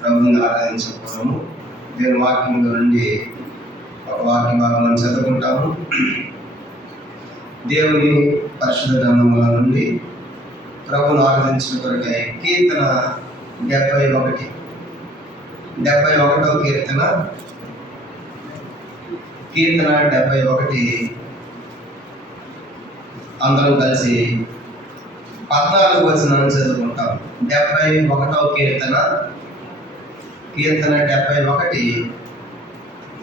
ప్రభుని ఆరాధించుకోవడము. దేవుని వాక్యంలో నుండి ఒక వాక్య భాగం చదువుకుంటాము. దేవుని పరిశుద్ధ గ్రంథముల నుండి ప్రభుని ఆరాధించిన కొరకై కీర్తన 71వ కీర్తన 71 అందరం కలిసి 14వ వచనాన్ని చదువుకుంటాం. 71వ కీర్తన 71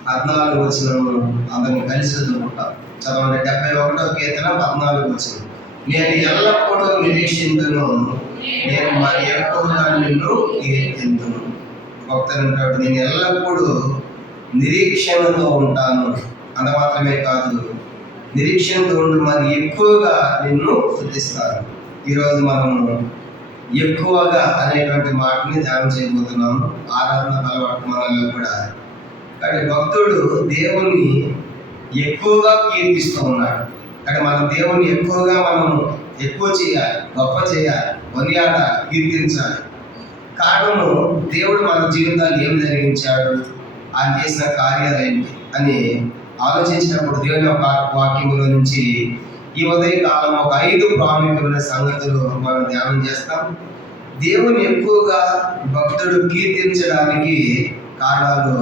14వ వచనము అందరం కలిసి చదువుకుంటాం. చదవండి. 71వ కీర్తన 14వ వచనం. నేను ఎల్లప్పుడూ నిరీక్షింతును, నేను మరి ఎక్కువగా నిన్ను కీర్తింతును. భక్తులంటాడు, నేను ఎల్లప్పుడూ నిరీక్షణతో ఉంటాను. అంత మాత్రమే కాదు, నిరీక్షణతో ఉండి మరి ఎక్కువగా నిన్ను స్తుతిస్తాను. ఈరోజు మనము ఎక్కువగా అనేటువంటి మాటని ధ్యానం చేయబోతున్నాము. ఆరాధన అలవాటు మనల్లో కూడా. కానీ భక్తుడు దేవుని ఎక్కువగా కీర్తిస్తూ ఉన్నాడు. అంటే మనం దేవుని ఎక్కువగా ఎక్కువ చేయాలి, గొప్ప చేయాలి, కొనియాడాలి, కీర్తించాలి. కారణము దేవుడు మన జీవితాలు ఏం జరిగించాడు, ఆయన చేసిన కార్యాలు ఏంటి అని ఆలోచించినప్పుడు దేవుని యొక్క వాక్యములో నుంచి ఈ ఉదయ కాలం ఒక 5 ప్రాముఖ్యమైన సంగతులు మనం ధ్యానం చేస్తాం. దేవుని ఎక్కువగా భక్తుడు కీర్తించడానికి కారణాలు,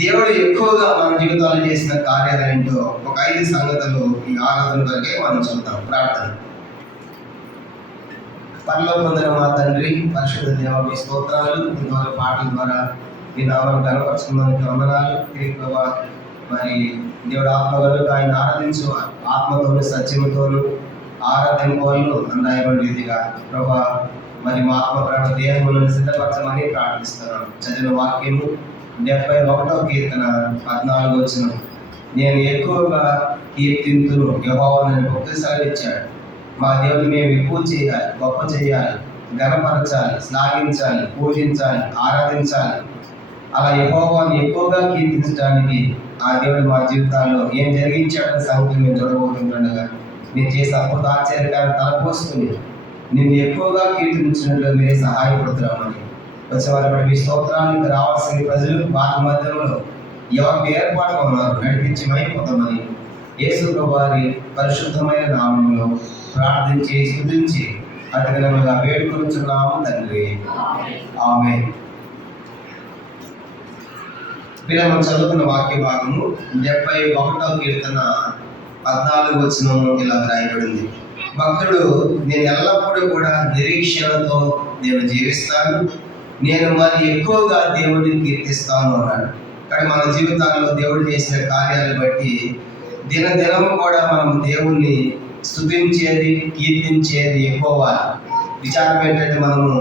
దేవుడు ఎక్కువగా మన జీవితాలు చేసిన కార్యాలు ఏంటో ఒక 5 సంగతులు ఈ ఆరాధన వరకే మనం చూద్దాం. ప్రార్థన. పరలోకమందున మా తండ్రి, పరిశుద్ధ దేవ, మీ స్తోత్రాలు. మీ ద్వారా పాటల ద్వారా మీ నామం కనపరుచుకున్నందుకు వందనాలు. ప్రభా, మరి దేవుడు ఆత్మగలు ఆయన ఆరాధించు, ఆత్మతోను సత్యముతోను ఆరాధించుకోవాలను అన్నాయబడి రీతిగా ప్రభా, మరి మా ఆత్మ ప్రాణ దేహములను సిద్ధపరచమని ప్రార్థిస్తున్నాను. చదివిన వాక్యము 71వ కీర్తన 14వ వచనం. నేను ఎక్కువగా కీర్తింతును యెహోవాను ఒక్కసారి ఇచ్చాడు. మా దేవుడిని మేము ఎక్కువ చేయాలి, గొప్ప చేయాలి, ఘనపరచాలి, శ్లాఘించాలి, పూజించాలి, ఆరాధించాలి. అలా యెహోవాను ఎక్కువగా కీర్తించడానికి ఆ దేవుడు మా జీవితాల్లో ఏం జరిగించాడని సంగతి మేము చూడబోతుండగా నేను చేసే అద్భుత ఆశ్చర్యకాలను తలపోసుకుని నిన్ను ఎక్కువగా కీర్తించినట్లు మీరే సహాయపడుతున్నామని వచ్చేవారు మీ స్తోత్రానికి రావాల్సిన ప్రజలు వారి మధ్యలో ఎవరికి ఏర్పాటు ఉన్నారు నడిపించి మైపోతామని యేసు ప్రభువారి పరిశుద్ధమైన నామములో ప్రార్థించి స్తుతించి అతగనముగా వేడుకొనుచున్నాము తండ్రి. ఆమేన్. మనం చదువుకున్న వాక్య భాగము 71వ కీర్తన 14వ వచనం ఇలా రాయబడింది. భక్తుడు, నేను ఎల్లప్పుడూ కూడా నిరీక్షణతో నేను జీవిస్తాను, నేను మరి ఎక్కువగా దేవుడిని కీర్తిస్తాను అన్నాడు. కానీ మన జీవితాల్లో దేవుడు చేసిన కార్యాలను బట్టి దినదినము కూడా మనం దేవుణ్ణి స్తుతించేది, కీర్తించేది ఎక్కువ. విచారం ఏంటంటే మనము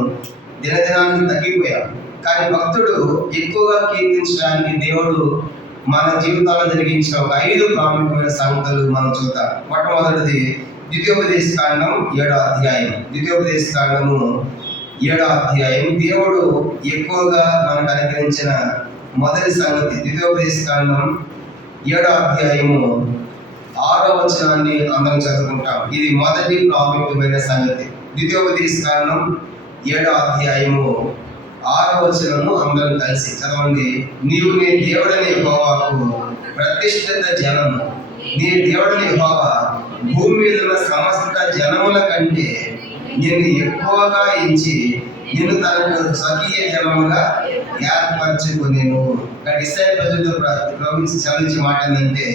దినదినానికి తగ్గిపోయాం. కానీ భక్తుడు ఎక్కువగా కీర్తించడానికి దేవుడు మన జీవితాల్లో జరిగించిన ఒక 5 ప్రాముఖ్యమైన సంగతులు మనం చూద్దాం. మొట్టమొదటిది ద్వితీయోపదేశకాండం 7వ అధ్యాయం. ద్వితీయోపదేశకాండము 7వ అధ్యాయం. దేవుడు ఎక్కువగా మనకు అనుగ్రహించిన మొదటి సంగతి ద్వితీయోపదేశకాండం 7వ అధ్యాయము 6వ వచనాన్ని అందరం చదువుకుంటాం. ఇది మొదటి ప్రాముఖ్యమైన సంగతి. ద్వితీయోపదేశకాండం 7వ అధ్యాయము 6వ వచనము అందరం కలిసి చదవండి. నీవు నీ దేవుడని యెహోవాకు ప్రతిష్ఠిత జనము, నీ దేవుడని యెహోవా భూమి మీద ఉన్న సమస్త జనముల కంటే నిన్ను ఎక్కువగా ఎంచి నిన్ను తనకు స్వకీయ జనముగా ఏర్పరచుకొనెను. ఇశ్రాయేలు ప్రజలతో చదివించే మాట ఏంటంటే,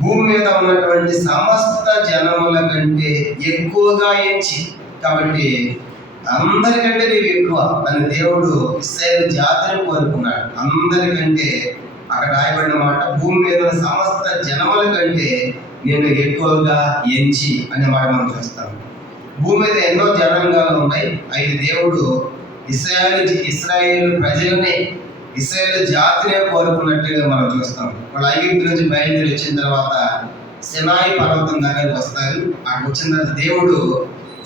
భూమి మీద ఉన్నటువంటి సమస్త జనముల కంటే ఎక్కువగా ఎంచి, కాబట్టి అందరికంటే నీవు ఎక్కువ అని దేవుడు ఇశ్రాయేలు జాతిని కోరుకున్నాడు. అందరికంటే అక్కడ రాయబడిన మాట, భూమి మీద సమస్త జనముల కంటే నేను ఎక్కువగా ఎంచి అనే మాట మనం చూస్తాం. భూమి మీద ఎన్నో జనాంగాలు ఉన్నాయి. అయితే దేవుడు ఇశ్రాయేలు ప్రజలనే, ఇశ్రాయేలు జాతినే కోరుకున్నట్టుగా మనం చూస్తాం. వాళ్ళు ఐగుప్తు నుంచి బయలుదేరి వచ్చిన తర్వాత సినాయి పర్వతం దగ్గరికి వస్తారు. అక్కడికి వచ్చిన తర్వాత దేవుడు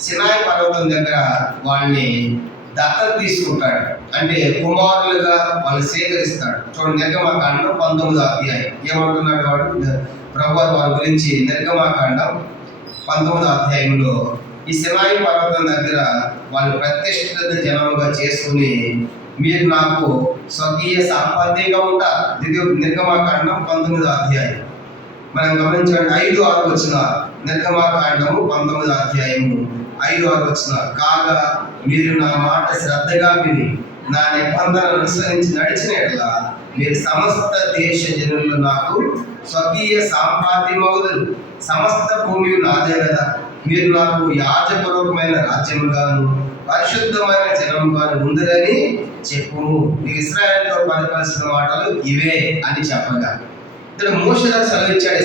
సినాయి పర్వతం దగ్గర వాళ్ళని దత్తత తీసుకుంటాడు, అంటే కుమారులుగా వాళ్ళు స్వీకరిస్తాడు. చూడండి, నిర్గమాకాండం 19వ అధ్యాయం ఏమంటున్నాడు వాడు ప్రభువు వారి గురించి. నిర్గమాకాండం 19వ అధ్యాయంలో ఈ సినాయి పర్వతం దగ్గర వాళ్ళు ప్రతిష్ఠిత జనముగా చేసుకుని మీరు నాకు స్వకీయ సంపత్తిగా ఉంటారు. నిర్గమాకాండం 19వ అధ్యాయం మనం గమనించండి. 5-6 వచనాలు. నిర్గమాకాండము 19వ అధ్యాయము 5-6 వచనాలు. కాగా మీరు నా మాట శ్రద్ధగా విని నా నిబంధనలు అనుసరించి నడిచినట్లా మీరు సమస్త దేశ జనులు నాకు స్వకీయ సంపాద్యమవుదురు. సమస్త భూమి నాదే కదా. మీరు నాకు యాజపూర్వకమైన రాజ్యముగాను పరిశుద్ధమైన జనముగాను ఉందరని చెప్పుము. ఇశ్రాయేలుతో పలకవలసిన మాటలు ఇవే అని చెప్పగా ఇక్కడ మోషేకు సెలవు ఇచ్చాడు.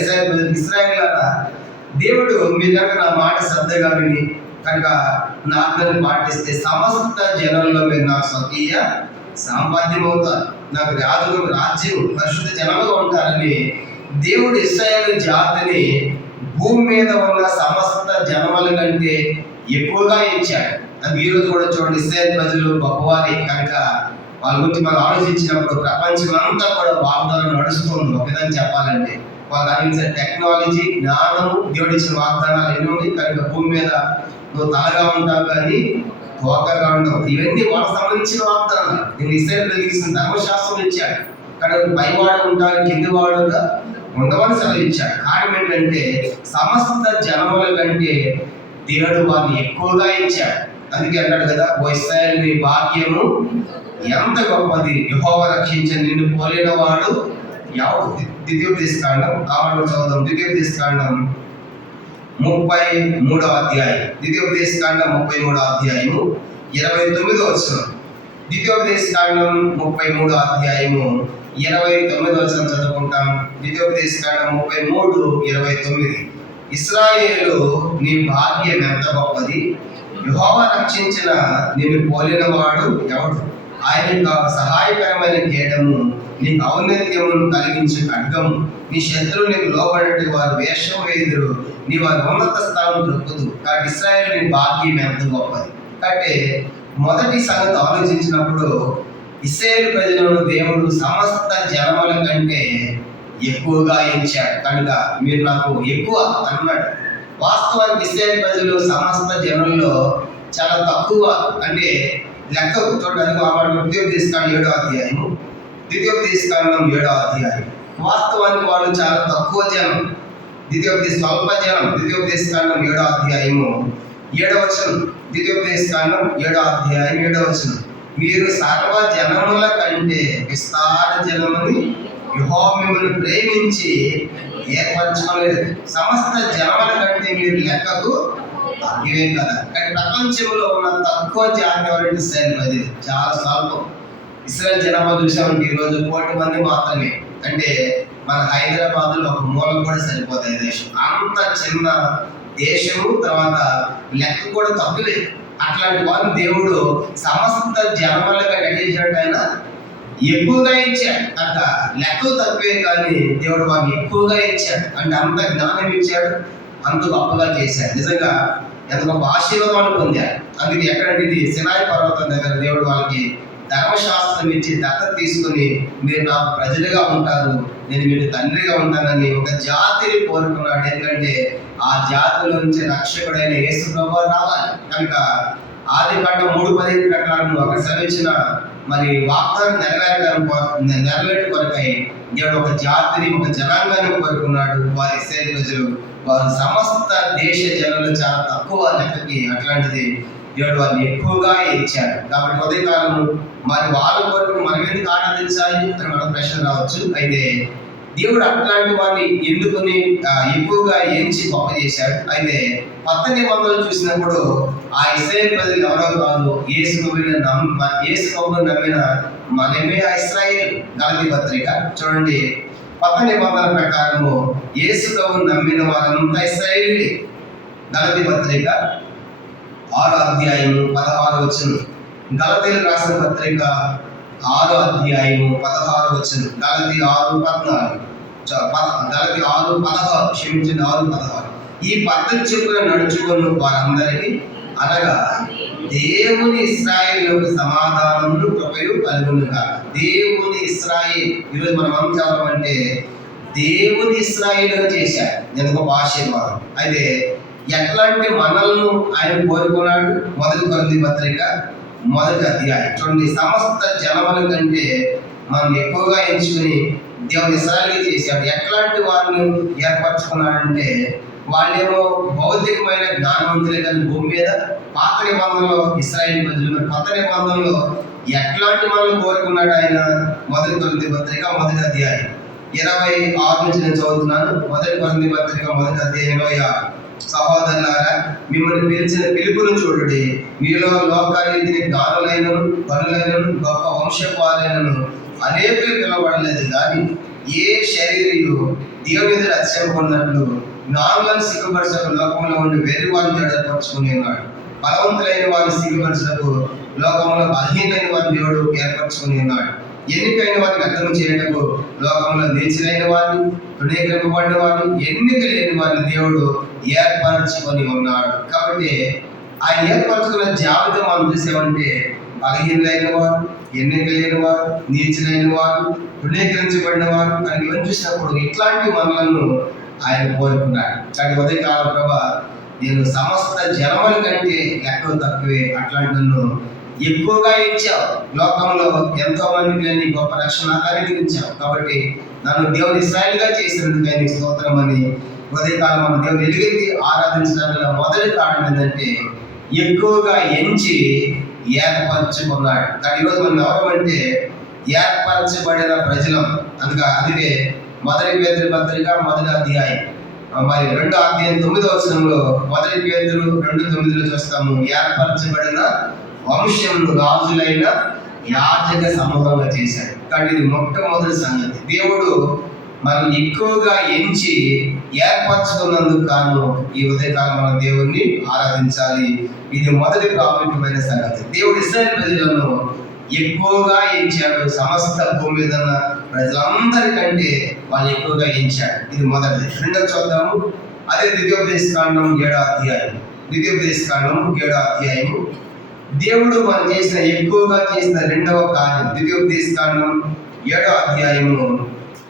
ఇశ్రాయేలులారా, దేవుడు మీరు కనుక నా మాట శ్రద్ధగా విని కనుక నా ఆజ్ఞలను పాటిస్తే సమస్త జనంలో మీరు నాకు స్వకీయ సంపాద్యం అవుతారు, నాకు రాజ్యం పరిశుద్ధ జనముగా ఉంటారని దేవుడు ఇశ్రాయేలు జాతిని భూమి మీద ఉన్న సమస్త జనముల కంటే ఎక్కువగా ఇచ్చాడు. అది ఈరోజు కూడా చూడండి, ఇశ్రాయేలు ప్రజలు గొప్పవారి కనుక వాళ్ళ గురించి మనం ఆలోచించినప్పుడు ప్రపంచం అంతా కూడా వాగ్దానం నడుస్తుంది. ఒక విధంగా చెప్పాలంటే వాళ్ళకి అందించిన టెక్నాలజీ, జ్ఞానము, దేవుడు ఇచ్చిన వాగ్దానాలు ఎన్నో ఉన్నాయి. కనుక భూమి మీద నువ్వు తలగా ఉంటావు కానీ తోకగా ఉండవు. ఇవన్నీ వాళ్ళకి సంబంధించిన వాగ్దానాలు. నేను ఇశ్రాయేలు ఇచ్చిన ధర్మశాస్త్రం ఇచ్చాడు. కానీ పైవాడు ఉంటావు, కింది వాడుగా ఉండవని సెలవు ఇచ్చాడు. కారణం ఏంటంటే సమస్త జనముల కంటే దేవుడు వారిని ఎక్కువగా ఇచ్చాడు. అందుకే అన్నాడు కదా, ఓ ఇశ్రాయేలు నీ భాగ్యము ఎంత గొప్పది, యెహోవా రక్షించిన నిన్ను పోలిన వాడు ఎవడు. ద్వితీయోపదేశకాండం కావాలి చదువుదాం. ద్వితీయోపదేశకాండం 33వ అధ్యాయం. ద్వితీయోపదేశకాండం 33వ అధ్యాయము 29వ వచనం. ద్వితీయోపదేశకాండం 33వ అధ్యాయము 29వ వచనం చదువుకుంటాం. ద్వితీయోపదేశకాండం 33:29. ఇశ్రాయేలు నీ భాగ్యం ఎంత గొప్పది, యెహోవా రక్షించిన నిన్ను పోలిన వాడు ఎవడు. ఆయన సహాయకరమైన కేడము, నీకు ఔన్నత్యమును కలిగించే ఖడ్గము. నీ శత్రువు నీకు లోబడి వారు వేషం వేయుదురు, నీ వారి ఉన్నత స్థానం దొరుకుదు. కాబట్టి ఇశ్రాయేలు నీ భాగ్యం ఎంత గొప్పది. కాబట్టి మొదటి సంగతి ఆలోచించినప్పుడు ఇశ్రాయేలు ప్రజలను దేవుడు సమస్త జనముల కంటే ఎక్కువగా ఎంచాడు. కనుక మీరు నాకు ఎక్కువ అన్నాడు. వాస్తవానికి ఇశ్రాయేలు ప్రజలు సమస్త జనుల్లో చాలా తక్కువ, అంటే లెక్క చూడడానికి ద్వితీయోపదేశకాండం 7వ అధ్యాయము, ద్వితీయోపదేశకాండం 7వ అధ్యాయం. వాస్తవానికి వాళ్ళు చాలా తక్కువ జనం, స్వల్ప జనం. ద్వితీయోపదేశకాండం 7వ అధ్యాయము 7వ వచనం. ద్వితీయోపదేశకాండం 7వ అధ్యాయం 7వ వచనం. మీరు సర్వ జనముల కంటే విస్తార జనముని యెహోవా మిమ్మల్ని ప్రేమించి ఏర్పరచుకోలేదు. సమస్త జనముల కంటే మీరు లెక్కకు తక్కువే కదా. కానీ ప్రపంచంలో ఉన్న తక్కువ జాతి ఎవరంటే ఇశ్రాయేలు ప్రజలు. చాలా స్వల్పం. ఇశ్రాయేలు జనాభా చూసామంటే ఈరోజు 1 కోటి మంది మాత్రమే. అంటే మన హైదరాబాద్లో ఒక మూల కూడా సరిపోతాయి దేశం. అంత చిన్న దేశము, తర్వాత లెక్క కూడా తక్కువే. అట్లాంటి వారిని దేవుడు సమస్త జనములుగా నటించినట్టు ఆయన ఎక్కువగా ఇచ్చాడు. అంత లెక్క తక్కువే కానీ దేవుడు వారిని ఎక్కువగా ఇచ్చాడు. అంటే అంత జ్ఞానం ఇచ్చాడు, అంత గొప్పగా చేశాడు. నిజంగా ఎంత గొప్ప ఆశీర్వాదాలు పొందారు. అందుకే ఎక్కడంటే ఇది సినాయి పర్వతం దగ్గర దేవుడు వాళ్ళకి ధర్మశాస్త్రం ఇచ్చి దత్తత తీసుకుని మీరు నాకు ప్రజలుగా ఉంటారు, నేను మీకు తండ్రిగా ఉంటానని ఒక జాతిని కోరుకున్నాడు. ఎందుకంటే ఆ జాతి నుంచి రక్షకుడైన యేసు ప్రభువు రావాలి. కనుక ఆదికాండం 3:15 ప్రకారం అక్కడ సెలవిచ్చిన మరి వాగ్దానం నెరవేర్చు కొరకై దేవుడు ఒక జాతిని, ఒక జనాంగాన్ని కోరుకున్నాడు. వారి ఇశ్రాయేలు ప్రజలు, వారు సమస్త దేశ జనులు చాలా తక్కువ లెక్కకి. అట్లాంటిది దేవుడు వారిని ఎక్కువగా ఇచ్చాడు. కాబట్టి ఉదయకాలం మరి వాళ్ళ కొరకు మనం ఎందుకు ఆరాధించాలి అని మనకు ప్రశ్న రావచ్చు. అయితే దేవుడు అట్లాంటి వారిని ఎన్నుకొని ఎక్కువగా ఎంచి గొప్ప చేశాడు. అయితే కొత్త నిబంధనలు చూసినప్పుడు ఆ ఇశ్రాయేలు ప్రజలు ఎవరో కాదు, యేసు ప్రభువును నమ్మిన మనమే ఆ ఇశ్రాయేలు. గలతీ పత్రిక చూడండి, కొత్త నిబంధన ప్రకారము యేసు ప్రభువును నమ్మిన వారంతా ఇశ్రాయేలు. గలతీ పత్రిక 6వ అధ్యాయం 16వ వచనం. గలతీయులకు రాసిన పత్రిక 6వ అధ్యాయము 16వ వచనం. గలతీ 6:14. గలతీ 6:16, క్షమించండి, 6:16. ఈ పద్ధతి చొప్పున నడుచుకున్న వారందరికీ అనగా దేవుని ఇశ్రాయేలుకు సమాధానమును కృపయు కలుగునుగా. దేవుని ఇశ్రాయేల్, ఈరోజు మనం ఏమంటే దేవుని ఇశ్రాయేలుగా చేశాడు. ఎంత గొప్ప ఆశీర్వాదం. అయితే ఎట్లాంటి మనల్ని ఆయన కోరుకున్నాడు? మొదటి కొరింథీ పత్రిక 1వ అధ్యాయం చూడండి. సమస్త జనముల కంటే మనం ఎక్కువగా ఎంచుకుని దేవుని ఇశ్రాయేలుగా చేశాడు. ఎట్లాంటి వారిని ఏర్పరచుకున్నాడంటే, వాళ్ళేమో భౌతికమైన జ్ఞానవంతులే కానీ భూమి మీద పాత నిబంధనలో ఇశ్రాయేలు ప్రజలు, కొత్త నిబంధనలో ఎట్లాంటి మనల్ని కోరుకున్నాడు ఆయన? మొదటి కొరింథీ పత్రిక 1వ అధ్యాయం 26 నుంచి నేను చదువుతున్నాను. మొదటి కొరింథీ పత్రిక 1వ అధ్యాయం 26. సహోదరులారా, మిమ్మల్ని పిలిచిన పిలుపును చూడండి. మీలో లోకారీతిని జ్ఞానులైనను పనులైనను గొప్ప వంశపాలైనను అనేకులు పిలవడలేదు కానీ ఏ శరీరయు దేవుని ఎదుట అతిశయపడినట్లు జ్ఞానులను సిగ్గుపరచకు లోకంలో ఉండి వేరే వారిని ఏర్పరచుకుని ఉన్నాడు. బలవంతులైన వారిని సిగ్గుపరచకు లోకంలో బలహీనైన వారిని దేవుడు ఏర్పరచుకుని ఉన్నాడు. ఎన్నికైన వారిని అర్థం చేయటకు లోకంలో నీచులైన వారిని, తృణీకరింపబడిన వారిని, ఎన్నిక లేని వారిని దేవుడు ఏర్పరచుకొని ఉన్నాడు. కాబట్టి ఆయన ఏర్పరచుకున్న జాబితా మనం చూసామంటే బలహీనులైన వారు, ఎన్నిక లేని వారు, నీచులైన వారు, తృణీకరించబడిన వారు అని ఇవన్నీ చూసినప్పుడు ఇట్లాంటి మనలను ఆయన కోరుకున్నాడు. కానీ ఉదయకాల ప్రభా, నేను సమస్త జనముల కంటే లెక్కలు తక్కువే, అట్లాంటి నన్ను ఎక్కువగా ఇచ్చావు. లోకంలో ఎంతో మందికి లేని గొప్ప రక్షణ అనుగ్రహించావు. కాబట్టి నన్ను దేవుని ఇశ్రాయేలుగా చేసినందుకు ఆయన స్తోత్రం అని ఉదయకాలం మన దేవుని ఎలుగెత్తి ఆరాధించడంలో మొదటి కారణం ఏంటంటే ఎక్కువగా ఎంచి ఏర్పరచుకున్నాడు. కానీ ఈరోజు మనం ఎవరమంటే ఏర్పరచబడిన ప్రజలం. అందుకే మొదటి పేతురు పత్రిక 1వ అధ్యాయం మరి 2వ అధ్యాయం 9వ వచనంలో మొదటి పేతురు 2:9 చూస్తాము. ఏర్పరచబడిన వంశంను రాజులైన యాజక సమూహంగా చేశాడు. కానీ ఇది మొట్టమొదటి సంగతి. దేవుడు మనం ఎక్కువగా ఎంచి ఏర్పరచుకున్నందుకు కాను ఈ ఉదయకాలం మనం దేవుణ్ణి ఆరాధించాలి. ఇది మొదటి ప్రాముఖ్యమైన సంగతి. దేవుడు ఇశ్రాయేలు ప్రజలను ఎక్కువగా ఎంచాడు. సమస్త భూమి మీద ఉన్న ప్రజలందరికంటే వాళ్ళు ఎక్కువగా ఎంచాడు. ఇది మొదటిది. రెండోది చూద్దాము. అదే ద్వితీయోపదేశకాండం 7వ అధ్యాయం. ద్వితీయోపదేశకాండం 7వ అధ్యాయము. దేవుడు మనం ఎక్కువగా చేసిన రెండవ కార్యం ద్వితీయోపదేశకాండం 7వ అధ్యాయము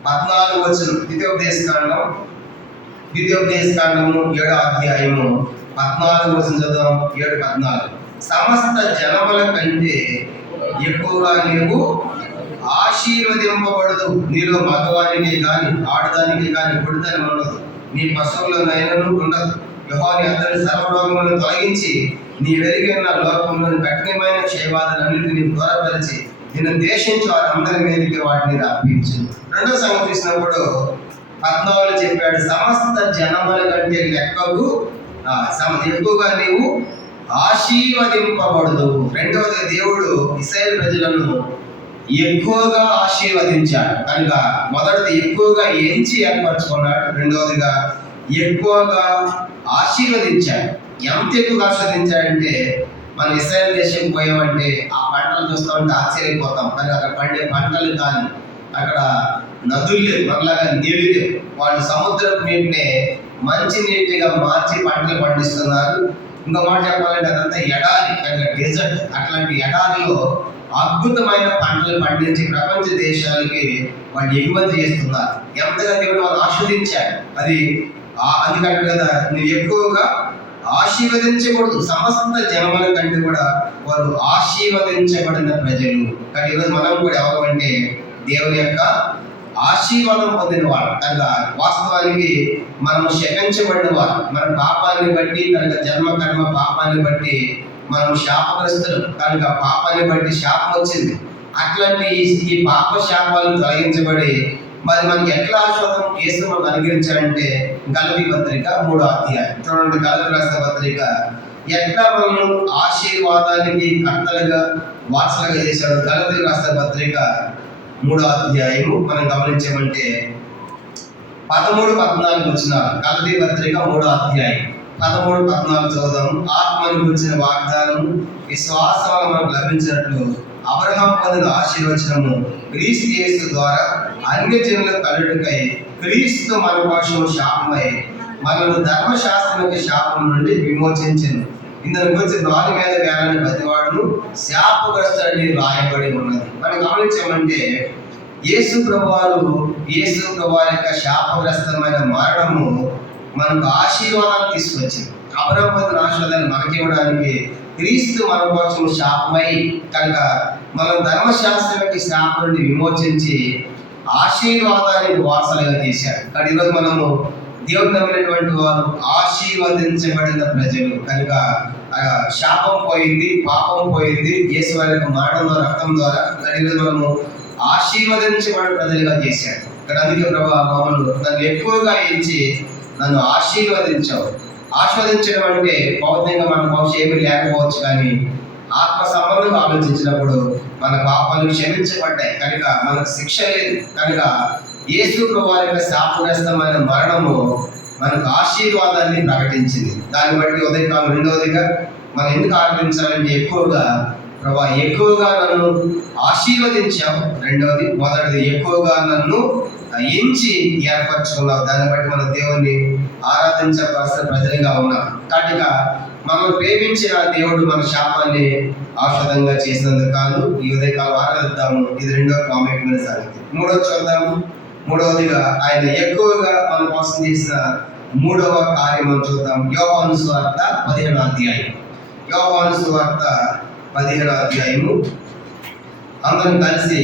14వ వచనం. ద్వితీయోపదేశకాండము 7వ అధ్యాయము 14వ వచనం చదువుదాం. 7:14. సమస్త జనముల కంటే ఎక్కువగా నీవు ఆశీర్వదింపబడదు. నీలో మగవానికి కానీ ఆడదానికి కానీ గుడితనం ఉండదు. నీ పశువులనైనను ఉండదు. యెహోవా అందరి సర్వరోగములను తొలగించి నీ వెలిగిన లోకంలోని కఠినమైన క్షయవాదులన్నింటినీ దూరపరిచి నిన్ను దేశించి వారందరి మీదకి వాటిని రప్పించు. రెండో సంగతి తీసినప్పుడు 14 చెప్పాడు, సమస్త జనముల కంటే లెక్కకు ఎక్కువగా నీవు ఆశీర్వదింపబడదు. రెండవది, దేవుడు ఇశ్రాయేలు ప్రజలను ఎక్కువగా ఆశీర్వదించాడు. కనుక మొదటిది ఎక్కువగా ఎంచి ఏర్పరచుకున్నాడు. రెండవదిగా ఎక్కువగా ఆశీర్వదించాడు. ఎంత ఎక్కువగా ఆశీర్వదించాడంటే, మనం ఇశ్రాయేలు దేశం పోయామంటే ఆ పంటలు చూస్తామంటే ఆశ్చర్యపోతాం. కానీ అక్కడ పండే పంటలు కానీ అక్కడ నదులు లేవు, మనలాగా నీళ్ళు లేవు. వాళ్ళు సముద్రపు నీటిని మంచి నీటిగా మార్చి పంటలు పండిస్తున్నారు. ఇంకో మాట చెప్పాలంటే అదంతా ఎడారి, డెజర్ట్. అట్లాంటి ఎడారిలో అద్భుతమైన పంటలు పండించి ప్రపంచ దేశాలకి వాళ్ళు ఎగుమతి చేస్తున్నారు. ఎంతగా దేవుడు వాళ్ళు ఆస్వాదించాడు. అది అందుకంటే కదా, నువ్వు ఎక్కువగా ఆశీర్వదించకూడదు. సమస్త జనముల కంటే కూడా వారు ఆశీర్వదించబడిన ప్రజలు. కానీ ఈరోజు మనం కూడా ఎవరంటే దేవుని యొక్క ఆశీర్వాదం పొందిన వారు. కనుక వాస్తవానికి మనం శపించబడిన వారు. మన పాపాన్ని బట్టి, కనుక జన్మ కర్మ పాపాన్ని బట్టి మనం శాపగ్రస్తులు. కనుక పాపాన్ని బట్టి శాపం వచ్చింది. అట్లాంటి ఈ పాప శాపాలు తొలగించబడి మరి మనకి ఎట్లా ఆశీర్వాదం యేసు మనకు అనుగ్రహించాడంటే గలతీ పత్రిక 3వ అధ్యాయం చూడండి. గలతీ రాసిన పత్రిక ఎట్లా మనల్ని ఆశీర్వాదానికి కర్తలుగా వారసులుగా చేశాడు. గలతీ రాసిన పత్రిక 3వ అధ్యాయము మనం గమనించామంటే 13-14 వచనాలు. గలతీ పత్రిక 3వ అధ్యాయం 13-14 చదువుదాం. ఆత్మను గురించిన వాగ్దానం విశ్వాసం వల్ల మనకు లభించినట్లు అబ్రహాం పొందిన ఆశీర్వచనము క్రీస్తు యేసు ద్వారా అన్ని జనులకు కలుగుటకై క్రీస్తు మన కోసం శాపమై మనల్ని ధర్మశాస్త్రం యొక్క శాపం నుండి విమోచించెను. ఇందులో గురించి దాని మీద వేలని ప్రతివాడును శాపగ్రస్తుడని రాయబడి ఉన్నది. మనం గమనించామంటే యేసు ప్రభువారు యొక్క శాపగ్రస్తమైన మరణము మనకు ఆశీర్వాదాన్ని తీసుకొచ్చింది. అబ్రహాము పొందిన ఆశీర్వాదాన్ని మనకివ్వడానికి క్రీస్తు మన కోసం శాపమై కనుక మనం ధర్మశాస్త్రం యొక్క శాపం నుండి విమోచించి ఆశీర్వాదానికి వారసులుగా చేశాడు. కానీ ఈరోజు మనము దేవుడు నమ్మినటువంటి వారు ఆశీర్వదించబడిన ప్రజలు కనుక శాపం పోయింది, పాపం పోయింది యేసు వారి యొక్క మరణం రక్తం ద్వారా. కానీ ఈరోజు మనము ఆశీర్వదించబడిన ప్రజలుగా చేశాడు. ఇక్కడ అందుకే ప్రభా మమ్మల్ని నన్ను ఎక్కువగా ఎంచి నన్ను ఆశీర్వదించావు. ఆస్వాదించడం అంటే భౌతికంగా మన బహుశా ఏమీ లేకపోవచ్చు, కానీ ఆత్మ సంబంధంగా ఆలోచించినప్పుడు మన పాపాలు క్షమించబడ్డాయి కనుక మనకు శిక్ష లేదు. కనుక యేసు ప్రభువారి యొక్క శాపగ్రస్తమైన మరణము మనకు ఆశీర్వాదాన్ని ప్రకటించింది. దాన్ని బట్టి ఉదయకాలం రెండవదిగా మనం ఎందుకు ఆరాధించాలంటే ఎక్కువగా నన్ను ఆశీర్వదించావు. రెండవది, మొదటిది ఎక్కువగా నన్ను ఎంచి ఏర్పరచుకున్నావు. దాన్ని బట్టి మన దేవుణ్ణి ఆరాధించవలసిన ప్రజలుగా ఉన్నాం. కనుక మనం ప్రేమించిన దేవుడు మన శాపాన్ని ఔషధంగా చేసినందుకు కాను ఈ ఉదయకాలం ఆరాధిద్దాము. ఇది రెండవ ప్రాముఖ్యమైన సంగతి. మూడవది చూద్దాము. మూడవదిగా ఆయన ఎక్కువగా మన కోసం చేసిన మూడవ కార్యం మనం చూద్దాం. యోహాను సువార్త 15వ అధ్యాయం. యోహాను సువార్త 15వ అధ్యాయము అందరం కలిసి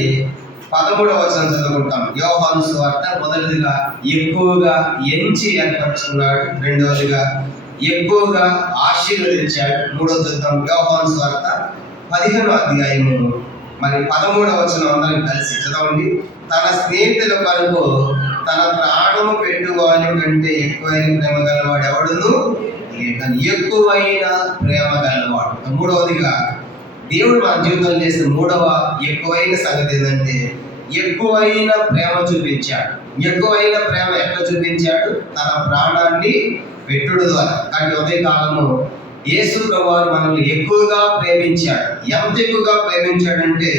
13వ వచనం చదువుకుంటాం. యోహాను సువార్త మొదటిదిగా ఎక్కువగా ఎంచి ఏర్పరచుకున్నాడు, రెండవదిగా ఎక్కువగా ఆశీర్వదించాడు. మూడవది చూద్దాం. యోహాను సువార్త 15వ అధ్యాయము 13వ వచనం అందరం కలిసి చదవండి. తన స్నేహితుల కొరకు తన ప్రాణము పెట్టువాని కంటే ఎక్కువైన ప్రేమ గలవాడు ఎవడును ఎక్కువైన ప్రేమ గలవాడు. మూడవదిగా దేవుడు మన జీవితంలో చేసిన మూడవ ఎక్కువైన సంగతి ఏంటంటే ఎక్కువైన ప్రేమ చూపించాడు. ఎక్కువైన ప్రేమ ఎట్లా చూపించాడు? తన ప్రాణాన్ని పెట్టుడు ద్వారా. కానీ ఉదయకాలము యేసు ప్రభువారు మనల్ని ఎక్కువగా ప్రేమించాడు. ఎంత ఎక్కువగా ప్రేమించాడంటే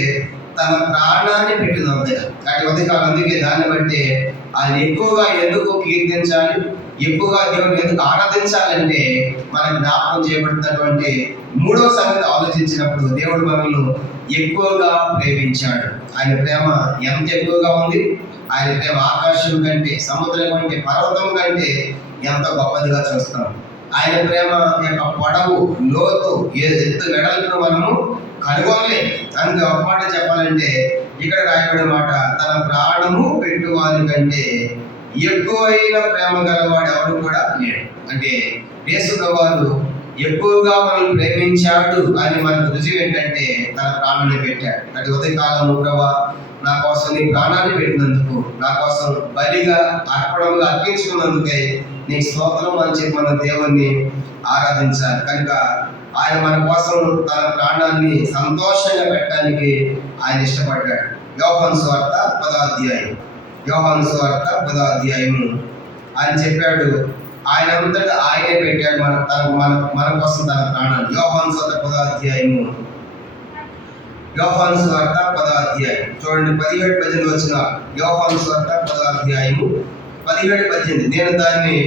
తన ప్రాణాన్ని పెట్టినందుగా. కానీ ఉదయకాలం అందుకే దాన్ని బట్టి ఆయన ఎక్కువగా ఎందుకు కీర్తించాలి, ఎక్కువగా దేవుని ఎందుకు ఆరాధించాలంటే మనకు జ్ఞాపకం చేయబడుతున్నటువంటి మూడవ సంగతి ఆలోచించినప్పుడు దేవుడు మనల్ని ఎక్కువగా ప్రేమించాడు. ఆయన ప్రేమ ఎంత ఎక్కువగా ఉంది? ఆయన ప్రేమ ఆకాశం కంటే, సముద్రం కంటే, పర్వతం కంటే ఎంతో గొప్పదిగా చూస్తాం. ఆయన ప్రేమ యొక్క పొడవు, లోతు, ఎత్తు, వెడల్పును మనము కనుగొనలేము. అందుకే ఒక మాట చెప్పాలంటే ఇక్కడ రాయబడిన మాట, తన ప్రాణము పెట్టువాని కంటే ఎక్కువైన ప్రేమ గలవాడు ఎవరు కూడా లేడు. అంటే యేసు ప్రభువారు ఎక్కువగా మనల్ని ప్రేమించాడు అని మనకు రుజువు ఏంటంటే తన ప్రాణాన్ని పెట్టాడు. అటు ఉదయకాలము ప్రభా నా కోసం నీ ప్రాణాన్ని పెట్టినందుకు, నా కోసం బలిగా అర్పణంగా అర్పించుకున్నందుకై నీ స్తోత్రం అని చెప్పి మన దేవుణ్ణి ఆరాధించాలి. కనుక ఆయన మన కోసం తన ప్రాణాన్ని సంతోషంగా పెట్టడానికి ఆయన ఇష్టపడ్డాడు. యోహాను సువార్త 10వ అధ్యాయం. యోహాను సువార్త 10వ అధ్యాయము ఆయన చెప్పాడు, ఆయన అంతటా ఆయనే పెట్టాడు మన కోసం తన ప్రాణాన్ని. యోహాను సువార్త 10వ అధ్యాయము. యోహాను సువార్త 10వ అధ్యాయం చూడండి, 17-18 వచ్చిన యోహాను సువార్త 10వ అధ్యాయము 17-18. నేను దాన్ని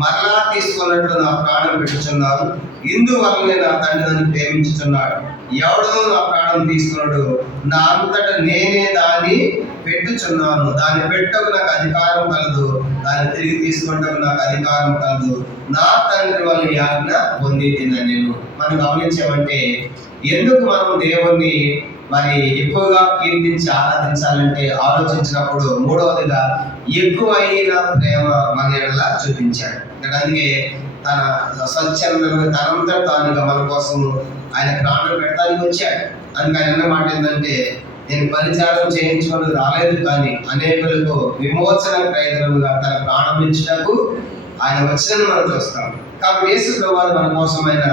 మరలా తీసుకున్నట్లు నా ప్రాణం పెట్టుచున్నాను, ఇందువల్లనే నా తండ్రి నన్ను ప్రేమించుచున్నాడు. ఎవడో నా ప్రాణం తీసుకున్నాడు, నా అంతటా నేనే దాన్ని పెట్టుచున్నాను. దాన్ని పెట్టకు నాకు అధికారం కలదు, దాన్ని తిరిగి తీసుకుంటకు నాకు అధికారం కలదు. నా తండ్రి వల్ల ఆజ్ఞ పొంది తిన్నాను నేను. మనం గమనించామంటే ఎందుకు మనం దేవుణ్ణి ఎక్కువగా కీర్తించి ఆరాధించాలంటే ఆలోచించినప్పుడు మూడవదిగా ఎక్కువైన ప్రేమ మన ఎడల చూపించాడు. అందుకే తన స్వచ్ఛందంగా తనంతా తానుగా మన కోసం ఆయన ప్రాణం పెట్టడానికి వచ్చాడు. అందుకే ఆయన అన్న మాట ఏంటంటే, నేను పరిచారం చేయించుకొని రాలేదు, కానీ అనేకులకు విమోచన ప్రయత్నముగా తన ప్రాణం ఇచ్చుటకు ఆయన వచ్చినని మనం చూస్తాం. కాబట్టి యేసు ప్రభువారు మన కోసం ఆయన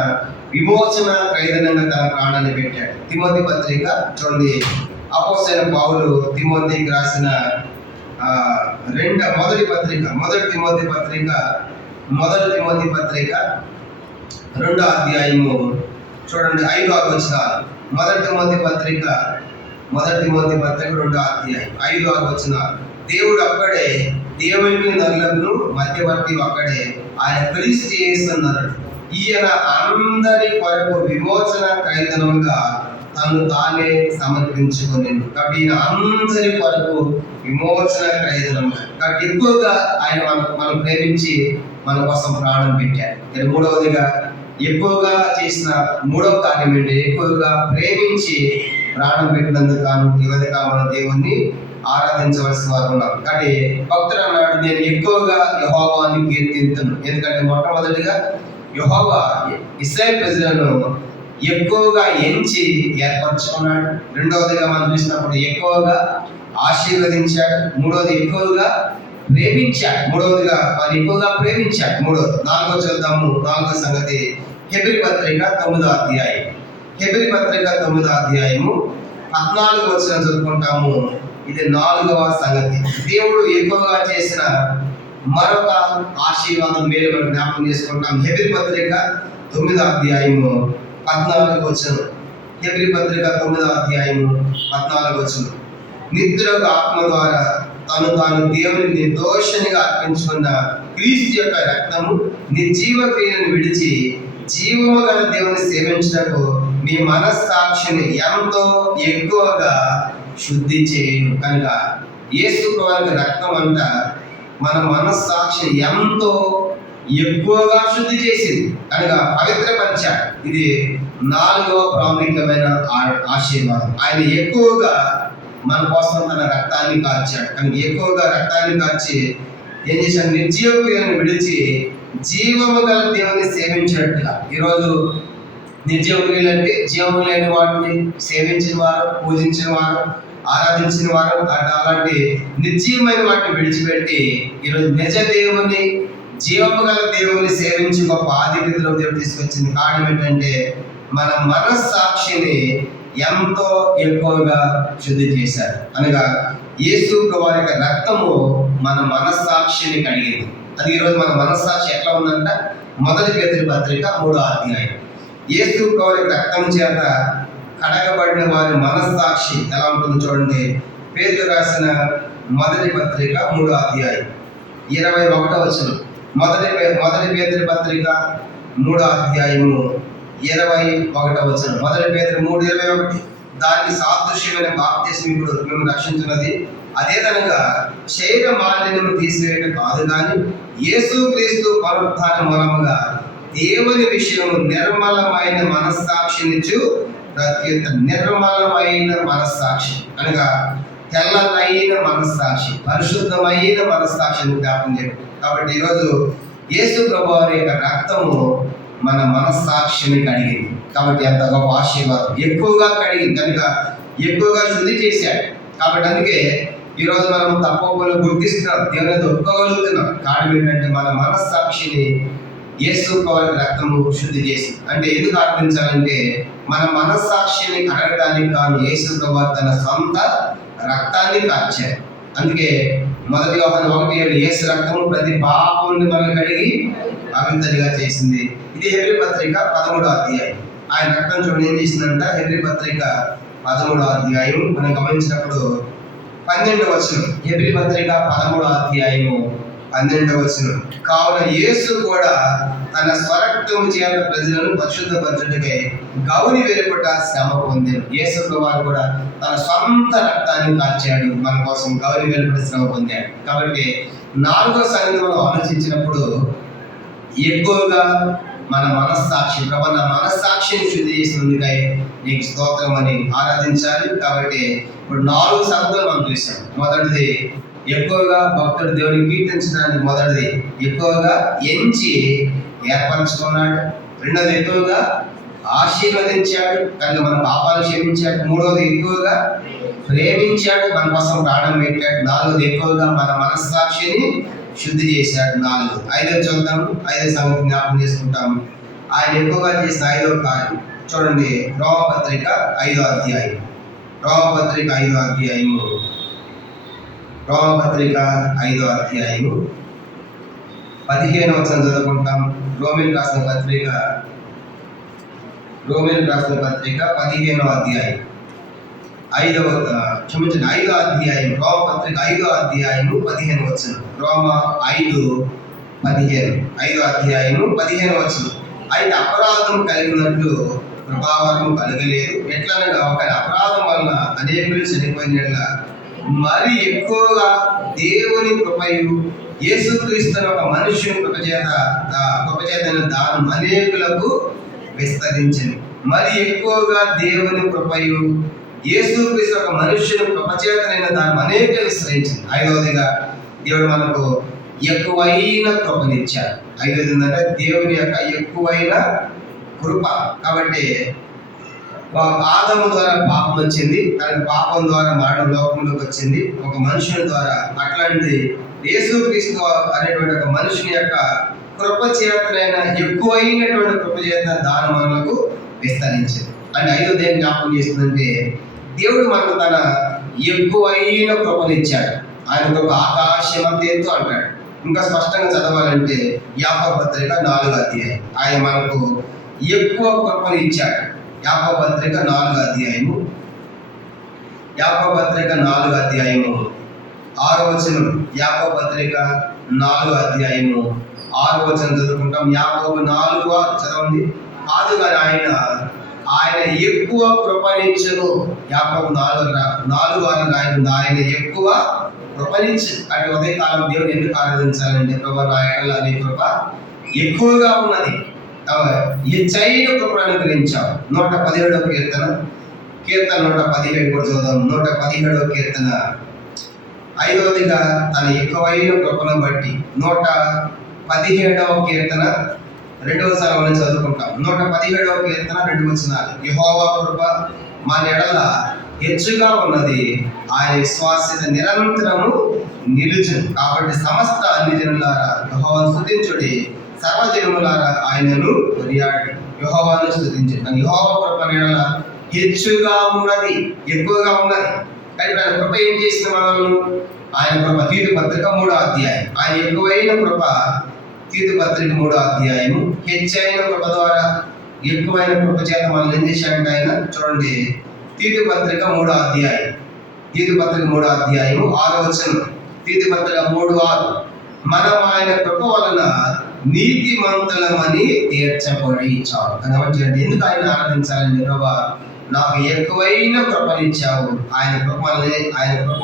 విమోచన ప్రయత్నంగా తన ప్రాణాన్ని పెట్టాడు. తిమోతి పత్రిక చూడండి, అపోస్తలుడైన పౌలు తిమోతికి రాసిన మొదటి తిమోతి పత్రిక రెండో అధ్యాయము చూడండి 5వ వచనాలు. మొదటి తిమోతి పత్రిక 2వ అధ్యాయం 5వ వచనాలు. దేవుడు ఒక్కడే, దేవునికి నరులకు మధ్యవర్తి ఒక్కడే, ఆయన క్రీస్తు యేసున్నాడు. ఈయన అందరి కొరకు విమోచన క్రయధనముగా తను తానే సమర్పించుకొని, కాబట్టి ఈయన అందరి కొరకు విమోచన క్రయధనముగా, కాబట్టి ఎక్కువగా ఆయన మనం ప్రేమించి మన కోసం ప్రాణం పెట్టారు. మూడవదిగా ఎక్కువగా చేసిన మూడవ కార్యం ఏంటి? ఎక్కువగా ప్రేమించి ప్రాణం పెట్టినందుకు కాను యువతిగా మన దేవుణ్ణి ఆరాధించవలసిన వారు ఉన్నారు. కాబట్టి భక్తుడు అన్నాడు, నేను ఎక్కువగా యెహోవాని కీర్తింతును. ఎందుకంటే మొట్టమొదటిగా యెహోవా ఇశ్రాయేలు ప్రజలను ఎక్కువగా ఎంచి ఏర్పరచుకున్నాడు. రెండవదిగా మనం చూసినప్పుడు ఎక్కువగా ఆశీర్వదించాడు. మూడవది ఎక్కువగా ప్రేమించాడు. మూడవదిగా వాళ్ళు ఎక్కువగా ప్రేమించాడు. నాలుగో చూద్దాము. నాలుగో సంగతి హెబ్రీ పత్రిక 9వ అధ్యాయం. హెబ్రీ పత్రిక 9వ అధ్యాయము 14వ వచనం చదువుకుంటాము. ఇది 4వ సంగతి. దేవుడు ఎక్కువగా చేసిన మరొక ఆశీర్వాదం మేలు మనం జ్ఞాపకం చేసుకుంటాం. హెబ్రీ పత్రిక 9వ అధ్యాయము 14వ వచనం. హెబ్రీ పత్రిక 9వ అధ్యాయము 14వ వచనం. నిత్యులకు ఆత్మ ద్వారా తాను దేవుని నిర్దోషనిగా అర్పించుకున్న క్రీస్తు యొక్క రక్తము నిర్జీవ క్రియను విడిచి జీవము గల దేవుని సేవించటకు మీ మనస్సాక్షిని ఎంతో ఎక్కువగా శుద్ధి చేయను. కనుక యేసు ప్రభువు రక్తం అంట మన మనస్సాక్షిని ఎంతో ఎక్కువగా శుద్ధి చేసింది, కనుక పవిత్రపరిచాడు. ఇది 4వ ప్రాముఖ్యమైన ఆశీర్వాదం. ఆయన ఎక్కువగా మన కోసం తన రక్తాన్ని కార్చాడు. కనుక ఎక్కువగా రక్తాన్ని కార్చి ఏం చేశాడు? నిర్జీవ క్రియలను విడిచి జీవము గల దేవుని సేవించినట్టుగా. ఈరోజు నిర్జీవ క్రియలు అంటే జీవము లేని వాటిని సేవించిన వారు, పూజించిన వారు, ఆరాధించిన వారు, అలాంటి నిర్జీవమైన వాటిని విడిచిపెట్టి ఈరోజు నిజ దేవుని, జీవము గల దేవుని సేవించి గొప్ప ఆధిక్యతలో దేవుడు తీసుకొచ్చింది. కారణం ఏంటంటే మన మనస్సాక్షిని ఎంతో ఎక్కువగా శుద్ధి చేశారు. అనగా యేసు ప్రభువు యొక్క రక్తము మన మనస్సాక్షిని కడిగింది. అది ఈరోజు మన మనస్సాక్షి ఎట్లా ఉందంట? మొదటి పేతురు పత్రిక 3వ అధ్యాయం. యేసు ప్రభువు యొక్క రక్తం చేత కడగబడిన వారి మనస్సాక్షి ఎలా ఉంటుందో చూడండి. పేతురు రాసిన మొదటి పత్రిక 3వ అధ్యాయం 21వ వచనం. మొదటి పేతురు పత్రిక 3వ అధ్యాయము 21వ వచనం. మొదటి పేతురు 3:21. దానికి సాదృశ్యమైన బాప్తిస్మం ఇప్పుడు మేము రక్షించున్నది అదేదనగా శరీర మాలిన్యము తీసివేయడం కాదు, కానీ యేసుక్రీస్తు పునరుత్థాన మూలముగా దేవుని విషయము నిర్మలమైన మనస్సాక్షినిచ్చు ప్రత్యుత. నిర్మలమైన మనస్సాక్షి అనగా తెల్లనైన మనస్సాక్షి, పరిశుద్ధమైన మనస్సాక్షిని జ్ఞాపకం చేయడం. కాబట్టి ఈరోజు యేసు ప్రభువారి యొక్క రక్తము మన మనస్సాక్షిని కడిగింది. కాబట్టి అంత గొప్ప ఆశీర్వాదం. ఎక్కువగా కడిగింది కనుక ఎక్కువగా శుద్ధి చేశాడు. కాబట్టి అందుకే ఈరోజు మనం తప్పులు గుర్తిస్తున్నాం, దేవుని ఒప్పుకోగలుగుతున్నాం. కారణం ఏంటంటే మన మనస్సాక్షిని యేసు ప్రభువు రక్తము శుద్ధి చేసింది. అంటే ఎందుకు ఆరాధించాలంటే మన మనస్సాక్షిని కడగడానికి కాను యేసు ప్రభువు తన సొంత రక్తాన్ని కార్చారు. అందుకే మొదటి యోహాను 1:7 యేసు రక్తము ప్రతి పాపముని మనల్ని కడిగి పవిత్రంగా చేసింది. ఇది హెబ్రీ పత్రిక 13వ అధ్యాయం. ఆయన రక్తం చూడండి ఏం చేసిందంట. హెబ్రీ పత్రిక 13వ అధ్యాయం మనం గమనించినప్పుడు 12వ వచనం. హెబ్రీ పత్రిక 13వ అధ్యాయము 12వ వచనం. కావున యేసు కూడా తన స్వరక్తము చేత ప్రజలను పరిశుద్ధపరచుటకై గౌని వెలుపట శ్రమ పొందాడు. యేసు ప్రభువు కూడా తన సొంత రక్తాన్ని కార్చాడు, మన కోసం గౌని వెలుపట శ్రమ పొందాడు. కాబట్టి 4వ సంగతి మనం ఆలోచించినప్పుడు ఎక్కువగా మన మనస్సాక్షి, ప్రభు నా మనస్సాక్షిని శుద్ధి చేసినందుకై నీకు స్తోత్రం అని ఆరాధించాలి. కాబట్టి ఇప్పుడు 4 సంగతులు మనం చూసాం. మొదటిది ఎక్కువగా భక్తుడు దేవుడిని కీర్తించడానికి, మొదటిది ఎక్కువగా ఎంచి ఏర్పరచుకున్నాడు. రెండోది ఎక్కువగా ఆశీర్వదించాడు, కనుక మన పాపాలు క్షమించాడు. మూడవది ఎక్కువగా ప్రేమించాడు, మన కోసం ప్రాణం పెట్టాడు. నాలుగోది ఎక్కువగా మన మనస్సాక్షిని శుద్ధి చేశాడు. 4. 5 చూద్దాం. 5 సంగతి జ్ఞాపకం చేసుకుంటాము. ఆయన ఎక్కువగా చేసిన 5వ కార్యం చూడండి. రోమపత్రిక 5వ అధ్యాయం. రోమపత్రిక 5వ అధ్యాయము. రోమపత్రిక 5వ అధ్యాయము 15వ వచనం చదువుకుంటాం. రోమిలకు రాసిన పత్రిక 15వ అధ్యాయం 5వ అధ్యాయం రోమ పత్రిక 5వ అధ్యాయము 15వ వచనం. రోమ 5:15 అధ్యాయము 15వ వచనం. అయితే అపరాధం కలిగినట్లు ప్రభావం కలగలేదు. ఎట్లనగా ఒక అపరాధం వలన అనేకులు చనిపోయిన మరి ఎక్కువగా దేవుని కృపయు యేసుక్రీస్తు ఒక మనుష్యుని కృపచేత దానం అనేకులకు విస్తరించింది. మరి ఎక్కువగా దేవుని కృపయు యేసుక్రీస్తు ఒక మనుష్యుని కృపచేతనైన దానం అనేక విస్తరించింది. 5వదిగా దేవుడు మనకు ఎక్కువైన కృపనిచ్చాడు. 5వది ఏంటంటే దేవుని యొక్క ఎక్కువైన కృప. కాబట్టి ఆదాము ద్వారా పాపం వచ్చింది, కానీ పాపం ద్వారా మరణం లోకంలోకి వచ్చింది ఒక మనుషుని ద్వారా. అట్లాంటి యేసుక్రీస్తు అనేటువంటి ఒక మనుషుని యొక్క కృపచేతనైన ఎక్కువైనటువంటి కృపచేత దానములకు విస్తరించింది. అంటే 5వది ఏం జ్ఞాపకం చేస్తుందంటే దేవుడు మనకు తన ఎక్కువైన కృపనిచ్చాడు. ఆయన కృప ఆకాశమంత ఎత్తు అంటాడు. ఇంకా స్పష్టంగా చదవాలంటే యాకోబు పత్రిక 4వ అధ్యాయం ఆయన మనకు ఎక్కువ కృపను ఇచ్చాడు. యాకోబు పత్రిక 4వ అధ్యాయము 6వ వచనం. యాకోబు పత్రిక 4వ అధ్యాయము 6వ వచనం చదువుకుంటాం. యాకోబు 4:6 చదవండి. కాదు కానీ ఆయన ఎక్కువ కృపనిచ్చును. యాకోబు 4:6 ఆయన ఎక్కువ కృపనిచ్చు. అంటే ఉదయకాలం దేవుని ఎందుకు ఆరాధించాలంటే ప్రభు నా ఎడల నీ కృప ఎక్కువగా ఉన్నది, హెచ్చైన కృపను అనుగ్రహించావు. 117వ కీర్తన 117 కూడా చదువుదాం. 117వ కీర్తన 5వదిగా తన ఎక్కువైన కృపను బట్టి 117వ కీర్తన 2వ స్థలంలో చదువుకుంటాం. 117వ కీర్తన 2 వచనాలు. యెహోవా కృప మా ఎడల హెచ్చుగా ఉన్నది, ఆయన విశ్వాస్యత నిరంతరము నిలుచును. కాబట్టి సమస్త అన్ని జనులారా యెహోవాను స్తుతించుడి, సర్వజనములారా ఆయనను కొనియాడి యెహోవాను స్తుతించుడి. యెహోవా కృప ఎడల హెచ్చుగా ఉన్నది, ఎక్కువగా ఉన్నది. కానీ ఆయన కృప ఏం చేసిన మనల్ని? ఆయన కృప తీతు పత్రిక 3వ అధ్యాయం. ఆయన ఎక్కువైన కృప తీతు పత్రిక 3వ అధ్యాయము హెచ్చైన కృప ద్వారా ఎక్కువైన కృప చేత మనల్ని ఏం చేశాడంటే ఆయన చూడండి. తీతు పత్రిక 3వ అధ్యాయం 6వ వచనం. తీతు పత్రిక 3:6 మనం ఆయన కృప వలన నీతిమంతులమని తీర్చబడి చాలు. కాబట్టి ఎందుకు ఆయన ఆరాధించాలండి? ప్రభా నాకు ఎక్కువైన కృపనిచ్చావు. ఆయన కృప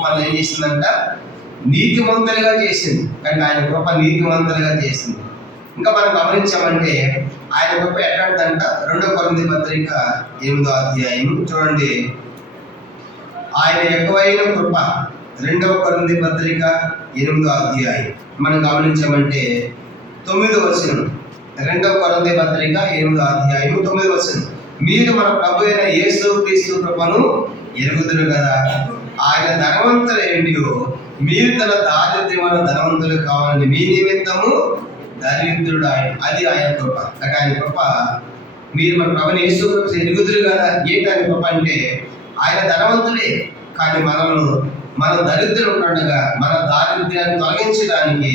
మనల్ని ఏం చేసిందంట? నీతిమంతులుగా చేసింది. కానీ ఆయన కృప నీతిమంతులుగా చేసింది. ఇంకా మనం గమనించామంటే ఆయన కృప ఎట్లాంటిదంట? 2 కొరింథీ పత్రిక 8వ అధ్యాయం చూడండి. ఆయన ఎక్కువైన కృప 2 కొరింథీ పత్రిక 8వ అధ్యాయం మనం గమనించామంటే 9వ వచనం. 2 కొరింథీ పత్రిక 8వ అధ్యాయం 9వ వచనం. మీరు మన ప్రభు అయిన యేసుక్రీస్తు కృపను ఎరుగుదురు కదా, ఆయన ధనవంతులు ఏంటియో మీరు తన దారిద్ర్యమైన ధనవంతులు కావాలని మీ నిమిత్తము దరిద్రుడు ఆయన. అది ఆయన కృప. ఆయన కృప మీరు మన ప్రభుని యేసుక్రీస్తు ఎరుగుదురు కదా. ఏంటి ఆయన కృప అంటే ఆయన ధనవంతుడే, కానీ మన దరిద్రులు ఉండగా మన దారిద్ర్యాన్ని తొలగించడానికి,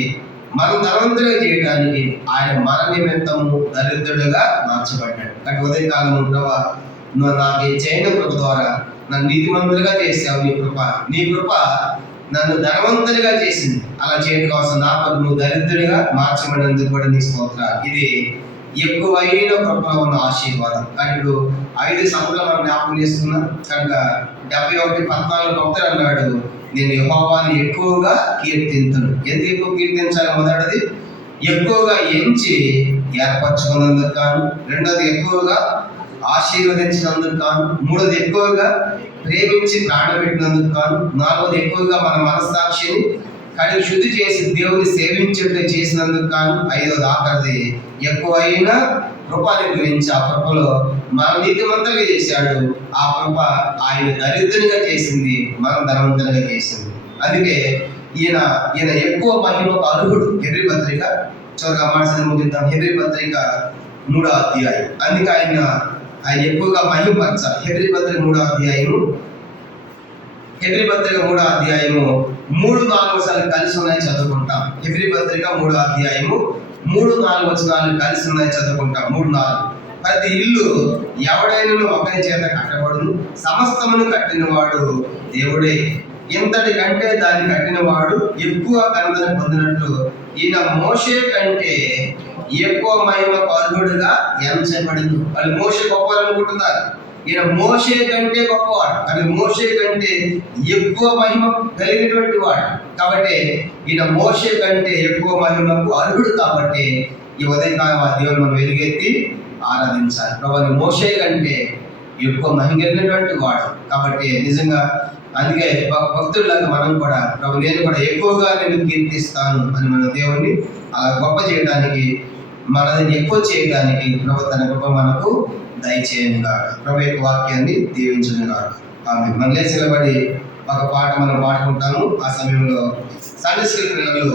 మనం ధనవంతులుగా చేయడానికి ఆయన మన నిమిత్తము దరిద్రుడుగా మార్చబడ్డాడు. కానీ ఉదయకాలం ఉండవా నువ్వు నాకు చేయని కృప ద్వారా నన్ను నీతిమంతులుగా చేసావు. నీ కృప నన్ను ధనవంతులుగా చేసింది. అలా చేయడం కోసం నా కొరకు నువ్వు దరిద్రుడిగా మార్చబడినందుకు కూడా నీ స్తోత్రాలు. ఇది ఎక్కువైన కృపలో ఉన్న ఆశీర్వాదం. కానీ ఇప్పుడు 5 సంవత్సరాలు మనం జ్ఞాపకం చేసుకున్నాం కనుక 71:14 భక్తుడు అన్నాడు, నేను యెహోవాని ఎక్కువగా కీర్తింతును. ఎందుకు ఎక్కువ కీర్తించాలి? మొదటిది ఎక్కువగా ఎంచి ఏర్పరచుకున్నందుకు కాను, 2వది ఎక్కువగా ఆశీర్వదించినందుకు కాను, 3వది ఎక్కువగా ప్రేమించి ప్రాణపెట్టినందుకు కాను, 4వది ఎక్కువగా మన మనస్సాక్షిని కడిగి శుద్ధి చేసి దేవుని సేవించుట చేసినందుకు కాను, 5వది ఆఖరిది ఎక్కువైన కృపని గురించి ఆ కృపలో మన నీతిమంతులుగా చేశాడు. ఆ కృప ఆయన దరిద్రునిగా చేసింది, మనం ధనవంతులుగా చేసింది. అందుకే ఈయన ఎక్కువ మహిమకు అర్హుడు. హెబ్రీ పత్రిక చివరిగా మాట్లాడి ముగిద్దాం. హెబ్రీ పత్రిక 3వ అధ్యాయం. అందుకే ఆయన ఎక్కువగా మహిమపరచాలి. హెబ్రీ పత్రిక 3వ అధ్యాయము 3-4 సార్లు కలిసి ఉన్నాయి, చదువుకుంటాం. హెబ్రీ పత్రిక 3వ అధ్యాయము 3-4 వచనాలు కలిసి ఉన్నాయి, చదువుకుంటాం. 3-4. ప్రతి ఇల్లు ఎవడైనా ఒకరి చేత కట్టబడును, సమస్తమును కట్టినవాడు దేవుడే. ఇంతటి కంటే దాన్ని కట్టినవాడు ఎక్కువ ఘనతను పొందినట్లు ఈయన మోషే కంటే ఎక్కువ మహిమ అర్హుడుగా ఎంచబడింది. వాళ్ళు మోషే గొప్పవారనుకుంటున్నారు, ఈయన మోషే కంటే గొప్పవాడు, కానీ మోషే కంటే ఎక్కువ మహిమ కలిగినటువంటి వాడు. కాబట్టి ఈయన మోషే కంటే ఎక్కువ మహిమకు అర్హుడు. కాబట్టి ఈ ఉదయకాలం ఆ దేవుని మనం వెలుగెత్తి ఆరాధించాలి. ప్రభు మోషే కంటే ఎక్కువ మహిమ కలిగినటువంటి వాడు. కాబట్టి నిజంగా అందుకే భక్తుల్లాగా మనం కూడా ప్రభు నేను కూడా ఎక్కువగా నేను కీర్తిస్తాను అని మన దేవుణ్ణి అలా గొప్ప చేయడానికి, మనల్ని ఎక్కువ చేయడానికి ప్రభు తన కృప మనకు దయచేయను కాక. ప్రభు యొక్క వాక్యాన్ని దీవించును కాక. ఆమె మన లేచిలబడి ఒక పాట మనం పాడుకుంటాము. ఆ సమయంలో సండే స్కూల్ పిల్లలు